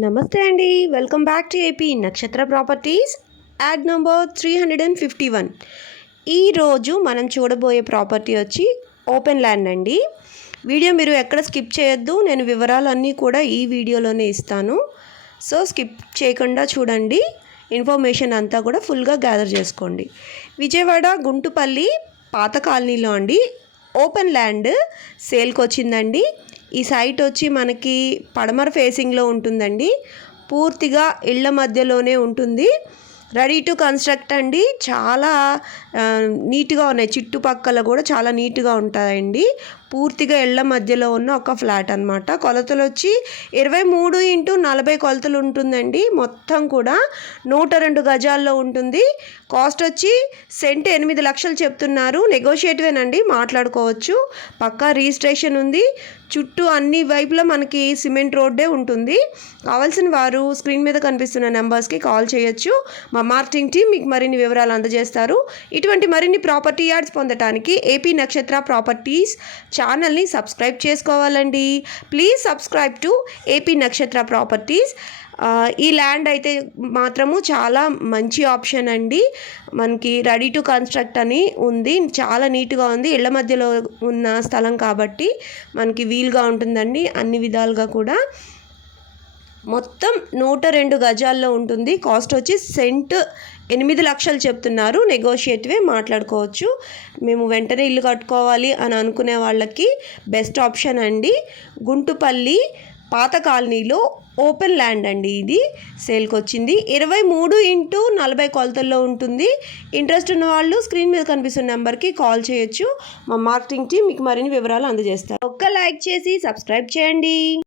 నమస్తే అండి, welcome back to AP నక్షత్ర ప్రాపర్టీస్. Add number 351. ఈరోజు మనం చూడబోయే ప్రాపర్టీ వచ్చి ఓపెన్ ల్యాండ్ అండి. వీడియో మీరు ఎక్కడ స్కిప్ చేయొద్దు, నేను వివరాలన్నీ కూడా ఈ వీడియోలోనే ఇస్తాను. సో స్కిప్ చేయకుండా చూడండి, ఇన్ఫర్మేషన్ అంతా కూడా ఫుల్గా గ్యాదర్ చేసుకోండి. విజయవాడ గుంటుపల్లి పాత కాలనీలో అండి ఓపెన్ ల్యాండ్ సేల్కి వచ్చిందండి. ఈ సైట్ వచ్చి మనకి పడమర ఫేసింగ్లో ఉంటుందండి. పూర్తిగా ఇళ్ల మధ్యలోనే ఉంటుంది. రెడీ టు కన్స్ట్రక్ట్ అండి. చాలా నీట్గా ఉన్నాయి, చుట్టుపక్కల కూడా చాలా నీట్గా ఉంటాయండి. పూర్తిగా ఇళ్ల మధ్యలో ఉన్న ఒక ఫ్లాట్ అనమాట. కొలతలు వచ్చి 23x40 కొలతలు ఉంటుందండి. మొత్తం కూడా 102 గజాల్లో ఉంటుంది. కాస్ట్ వచ్చి సెంట్ 8 లక్షలు చెప్తున్నారు. నెగోషియేటివేనండి, మాట్లాడుకోవచ్చు. పక్కా రిజిస్ట్రేషన్ ఉంది. చుట్టూ అన్ని వైపులా మనకి సిమెంట్ రోడ్డే ఉంటుంది. కావాల్సిన వారు స్క్రీన్ మీద కనిపిస్తున్న నెంబర్స్కి కాల్ చేయొచ్చు. మా మార్కెటింగ్ టీం మీకు మరిన్ని వివరాలు అందజేస్తారు. ఇటువంటి మరిన్ని ప్రాపర్టీ యాడ్స్ పొందడానికి ఏపీ నక్షత్ర ప్రాపర్టీస్ ఛానల్ని సబ్స్క్రైబ్ చేసుకోవాలండి. ప్లీజ్ సబ్స్క్రైబ్ టు ఏపీ నక్షత్ర ప్రాపర్టీస్. ఈ ల్యాండ్ అయితే మాత్రము చాలా మంచి ఆప్షన్ అండి. మనకి రెడీ టు కన్స్ట్రక్ట్ అని ఉంది, చాలా నీట్గా ఉంది. ఇళ్ల మధ్యలో ఉన్న స్థలం కాబట్టి మనకి వీలుగా ఉంటుందండి అన్ని విధాలుగా కూడా. మొత్తం 102 గజాల్లో ఉంటుంది. కాస్ట్ వచ్చి సెంట్ 8 లక్షలు చెప్తున్నారు. నెగోషియేటివే, మాట్లాడుకోవచ్చు. మేము వెంటనే ఇల్లు కట్టుకోవాలి అని అనుకునే వాళ్ళకి బెస్ట్ ఆప్షన్ అండి. గుంటుపల్లి పాత కాలనీలో ఓపెన్ ల్యాండ్ అండి. ఇది సేల్కి వచ్చింది. 23x40 కొలతల్లో ఉంటుంది. ఇంట్రెస్ట్ ఉన్న వాళ్ళు స్క్రీన్ మీద కనిపిస్తున్న నెంబర్కి కాల్ చేయొచ్చు. మా మార్కెటింగ్ టీం మీకు మరిన్ని వివరాలు అందజేస్తారు. ఒక్క లైక్ చేసి సబ్స్క్రైబ్ చేయండి.